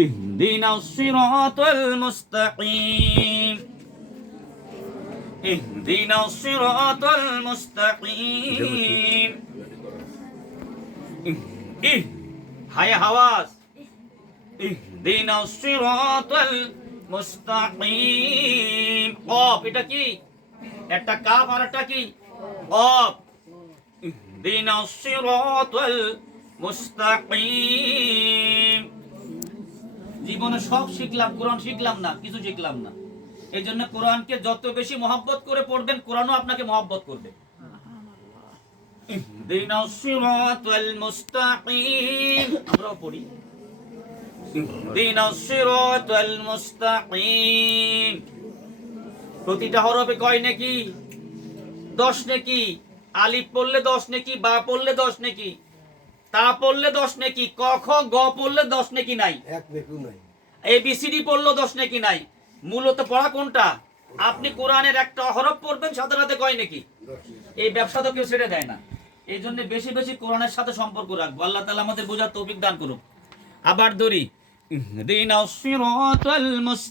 ইহদিনাস সিরাতাল মুস্তাকিম, ইহদিনাস সিরাতাল মুস্তাকিম। হায় হাওয়াজ, ইহদিনাস সিরাতাল মুস্তাকিম। কফ, এটা কি? একটা কাফ আর একটা কি? কফ। ইহদিনাস সিরাতাল মুস্তাকিম। জীবনে সব শিখলাম, কোরআন শিখলাম না, কিছু শিখলাম না। এই জন্য কোরআনকে যত বেশি মহব্বত করে পড়বেন, কোরআনও আপনাকে মহব্বত করবে। ইহদিনাস সিরাতাল মুস্তাকিম, আমরাও পড়ি ইহদিনাস সিরাতাল মুস্তাকিম। প্রতিটা হরফে কয় নেকি? 10 নেকি। আলিফ পড়লে 10 নেকি, বা পড়লে 10 নেকি, তা পড়লে 10 নেকি, ক খ গ পড়লে 10 নেকি নাই, এক নেকি নাই, ABCD পড়লেও 10 নেকি নাই। মূলত পড়া কোনটা? আপনি কোরআনের একটা হরফ পড়বেন, সাথে সাথে কয় নেকি। এই ব্যবসা তো কেউ ছেড়ে দেয় না। এই জন্য বেশি বেশি কোরআনের সাথে সম্পর্ক রাখবো। আল্লাহ তাআলা আমাদের বোঝার তৌফিক দান করুক। আবার ধরি, ইহদিনাস সিরাতাল মুস্তাকিম।